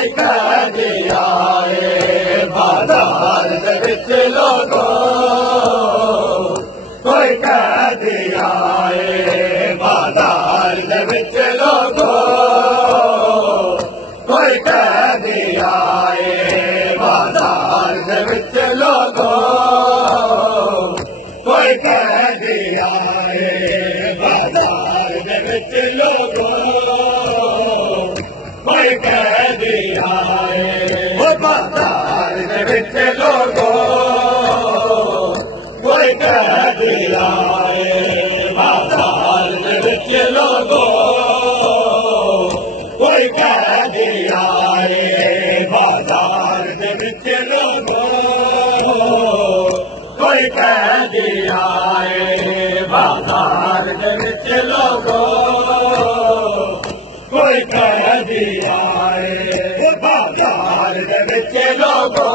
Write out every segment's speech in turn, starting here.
ਕੋਈ ਕੈਦੀ ਆਏ ਬਾਜ਼ਾਰ ਦੇ ਵਿੱਚ ਲੋਗੋ ਕੋਈ ਕੈਦੀ ਆਏ ਬਾਜ਼ਾਰ ਦੇ ਵਿੱਚ ਲੋਗੋ ਕੋਈ ਕੈਦੀ ਆਏ ਬਾਜ਼ਾਰ ਦੇ ਵਿੱਚ ਲੋਗੋ ਕੋਈ ਕੈਦੀ ਆਏ ਬਾਜ਼ਾਰ ਦੇ ਵਿੱਚ ਲੋਗੋ ਕੋਈ ਕੈਦੀ ਆਏ ਉਹ ਬਾਜ਼ਾਰ ਦੇ ਵਿੱਚ ਲੋਗੋ ਕੋਈ ਕੈਦੀ ਆਏ ਬਾਜ਼ਾਰ ਦੇ ਵਿੱਚ ਲੋਗੋ ਕੋਈ ਕੈਦੀ ਆਏ ਬਾਜ਼ਾਰ ਦੇ ਵਿੱਚ ਲੋਗੋ ਕੋਈ ਕੈਦੀ ਆਏ ਬਾਜ਼ਾਰ ਦੇ ਵਿੱਚ ਲੋਗੋ ਕੋਈ ਕੈਦੀ ਆਏ ਬਾਜ਼ਾਰ ਦੇ ਵਿੱਚ ਲੋਗੋ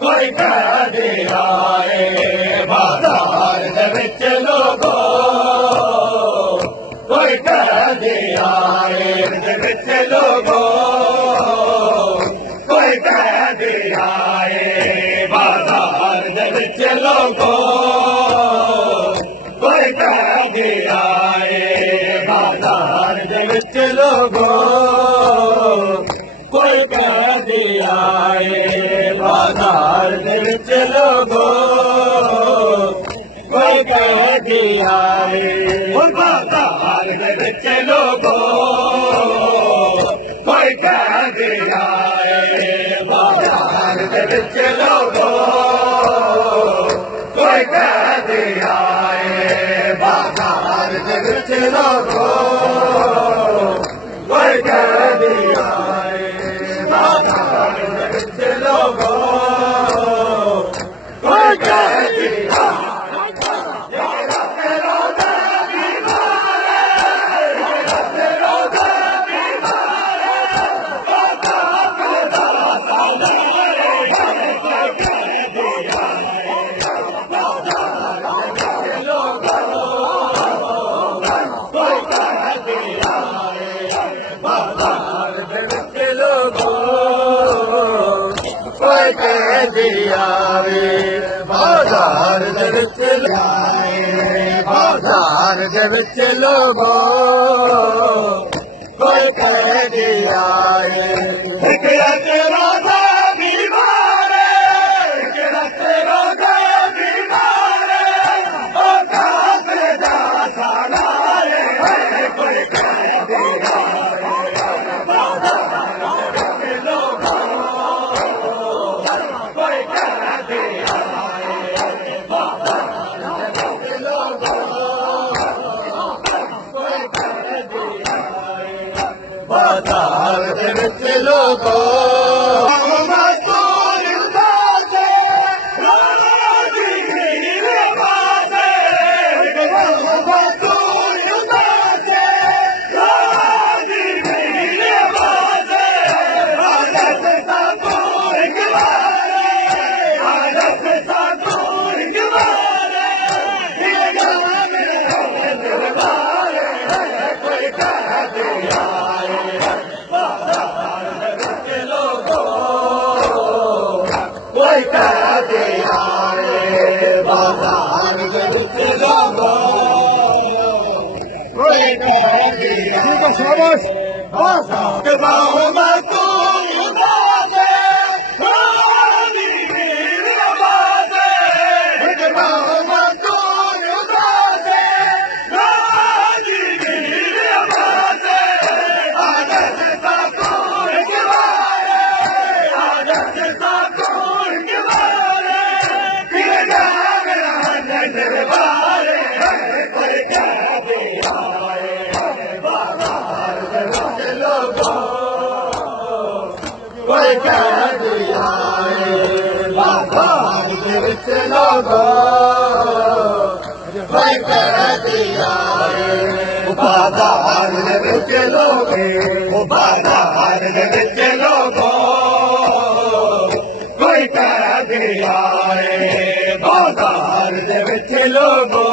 ਕੋਈ ਕੈਦੀ ਆਏ ਬਾਜ਼ਾਰ ਦੇ ਵਿੱਚ ਲੋਗੋ ਕੋਈ ਕੈਦੀ ਆਏ ਦੇ ਵਿੱਚ ਲੋਗੋ ਕੋਈ ਕੈਦੀ ਆਏ ਬਾਜ਼ਾਰ ਦੇ ਵਿੱਚ ਲੋਗੋ ਕੋਈ ਕੈਦੀ ਆਏ ਬਾਜ਼ਾਰ ਦੇ ਵਿੱਚ ਲੋਗੋ ਕੋਈ ਕੈਦੀ ਆਏ ਬਾਜ਼ਾਰ ਦੇ ਵਿੱਚ ਲੋਗੋ ਕੋਈ ਕੈਦੀ ਆਏ ਬਾਜ਼ਾਰ ਦੇ ਵਿੱਚ ਲੋਗੋ ਕੋਈ ਕੈਦੀ ਆਏ ਬਾਜ਼ਾਰ ਦੇ ਵਿੱਚ ਲੋਗੋ ਕੋਈ ਕੈਦੀ ਆਏ ਬਾਜ਼ਾਰ ਦੇ ਵਿੱਚ ਲੋਗੋ ਕੋਈ ਕੈਦੀ ਆਏ ਬਾਜ਼ਾਰ ਦੇ ਵਿੱਚ ਲੋਗੋ ਕੋਈ ਕੈਦੀ ਕੋਈ ਕੈਦੀ ਆਵੇ ਬਾਜ਼ਾਰ ਦੇ ਵਿੱਚ ਆਏ ਬਾਜ਼ਾਰ ਦੇ ਵਿੱਚ ਲੋਗੋ ਕੋਈ ਕੈਦੀ ਆਏ ਕਿਹੜਾ ਤੇਰਾ ਦਾ ਬਿਮਾਰ ਕਿਹੜਾ ਤੇਰਾ ਦਾ ਬਿਮਾਰ ਉਹ ਕਾਫਰ ਦਾ ਸਾਲਾਰ ਕੋਈ ਕੈਦੀ ਆਏ ਬਾਜ਼ਾਰ ਦੇ ਲੋਗੋ ਕੋਈ ਕੈਦੀ ਆਏ ਬਾਜ਼ਾਰ ਦੇ ਲੋਗੋ ਕੋਈ ਕੈਦੀ ਆਏ ਬਾਜ਼ਾਰ ਦੇ ਵਿੱਚ ਲੋਗੋ ਕੋਈ ਕੈਦੀ ਆਏ ਬਾਜ਼ਾਰ ਦੇ ਵਿੱਚ ਲੋਗੋ ਕੋਈ ਕੈਦੀ ਆਏ ਸ਼ਾਬਾਸ਼ ਬਾਜ਼ਾਰ ਬਾਹੋਂ ਮੈਂ ਤੂੰ ਉਦਾਸੇ ਰਾਨੀ ਮੇਰੀ ਆਵਾਜ਼ੇ ਬਾਹੋਂ ਮੈਂ ਤੂੰ ਉਦਾਸੇ ਰਾਨੀ ਮੇਰੀ ਆਵਾਜ਼ੇ ਆਦਤ ਤਾ ਤੂੰ ਜਵਾਰੇ ਆਦਤ ਤਾ ਕੋਈ ਕੈਦੀ ਆਏ ਬਾਜ਼ਾਰ ਦੇ ਵਿੱਚ ਲੋਗੋ ਕੋਈ ਕੈਦੀ ਆਏ ਬਾਜ਼ਾਰ ਦੇ ਵਿੱਚ ਲੋਗੋ ਕੋਈ ਕੈਦੀ ਆਏ ਬਾਜ਼ਾਰ ਦੇ ਵਿੱਚ ਲੋਗੋ ਬਾਜ਼ਾਰ ਦੇ ਵਿੱਚ ਲੋਗੋ ਕੋਈ ਕੈਦੀ ਆਏ ਬਾਜ਼ਾਰ ਦੇ ਵਿੱਚ ਲੋਗੋ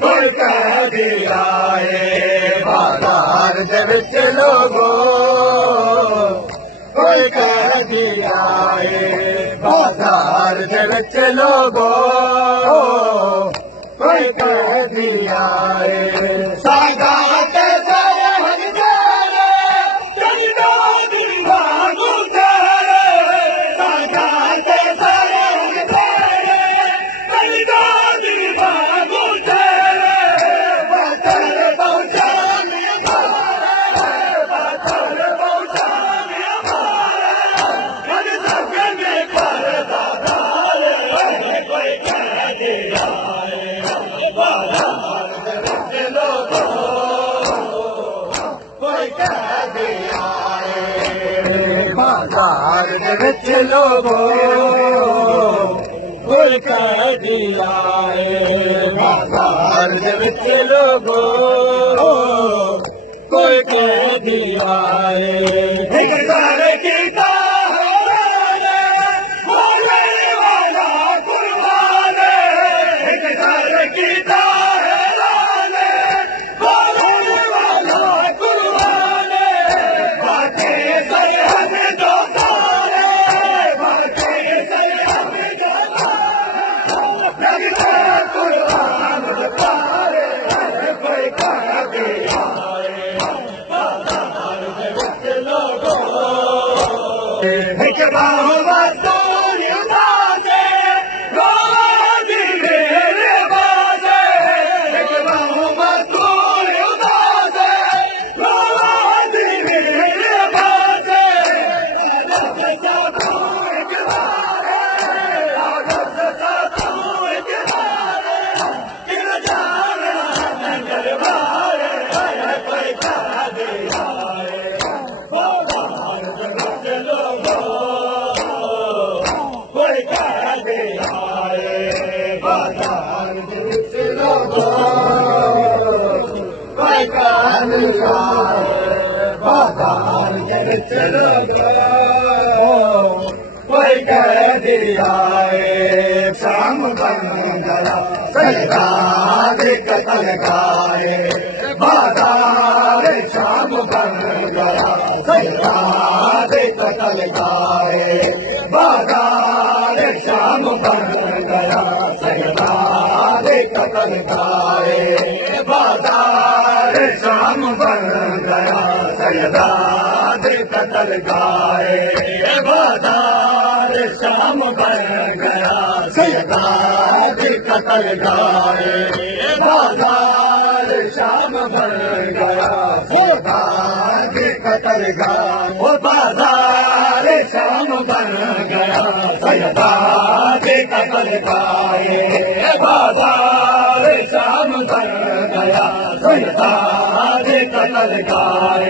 ਕੋਈ ਕੈਦੀ ਆਏ ਬਾਜ਼ਾਰ दे विच लोगो कोई कैदी आए बाजार दे विच लोगो कोई कैदी आए सागा ते सहन तेरे चंदा दिलवा गुज़रे सागा ते सहन तेरे चंदा दिलवा गुज़रे बचर पहुंचान हमारे बचर पहुंचान हमारे मन सकने पर दादार कोई कैदी आए बाजार दे विच लोगो कोई कैदी आए बाजार दे विच लोगो कोई कैदी आए बाजार दे विच लोगो कोई कैदी आए एक घर कीता होने बोलने वाला कुर्बान एक घर कीता हैराने बोलने वाला कुर्बान बाटे सरहद जो सारे बाटे सरहद जो सारे लगते कुर्बान पारे कोई कैदी आए बाजार दे विच लोगो एक बाहु मजदूर उदासे रोजी मेरे बाजे एक बाहु मजदूर उदासे रोजी मेरे बाजे आदत सा तू एक बारे आदत सा तू एक बारे किन जाना नगर बारे कोई कैदी आए बाजार दे विच लोगो कोई कैदी आए बाजार दे विच लोगो कोई कैदी आए बाजार दे विच लोगो कोई कैदी आए शाम बन गया सैयदा दे कत्ल गाए बाजार शाम बन गया सैयदा दे कत्ल गाए बाजार शाम बन गया सैयदा दे कत्ल गाए बाजार शाम बन गया सैयदा दे कत्ल गाए बाजार शाम बन गया सैयदा दे कत्ल गाए बाजार शाम बन गया सैयदा दे कत्ल गाए वो बाजार शाम बन गया सैयदा दे कत्ल गाए बाजार शाम बन गया सैयदा दे कत्ल गाए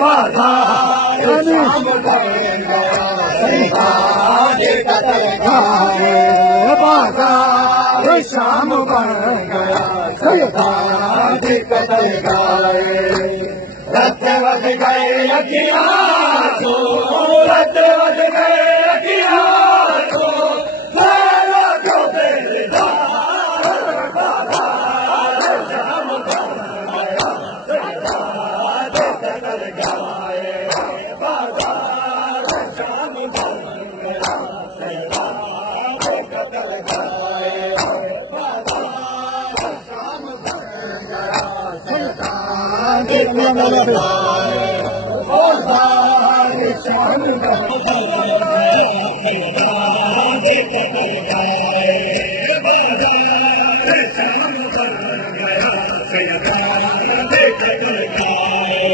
बाजार शाम बन गया सैयदा दे कत्ल गाए बाजार शाम बन गया सैयदा दे कत्ल गाए रत वध गए अखियां तो रत वध गए अखियां तो सारा जो दिलदार बाजार शाम बन गया सैयदा दे कत्ल गाए बाजार शाम बन गया सैयदा दे कत्ल गाए बाजार शाम बन गया सैयदा दे कत्ल गाए बाजार शाम बन गया सैयदा दे कत्ल गाए बाजार शाम बन गया सैयदा दे कत्ल गाए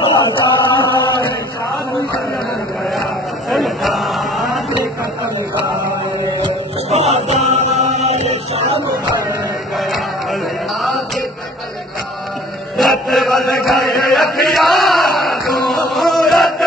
बाजार शाम बन गया सैयदा दे कत्ल गाए बाजार शाम बन गया सैयदा दे कत्ल गाए रत वध गए अखियां तो रत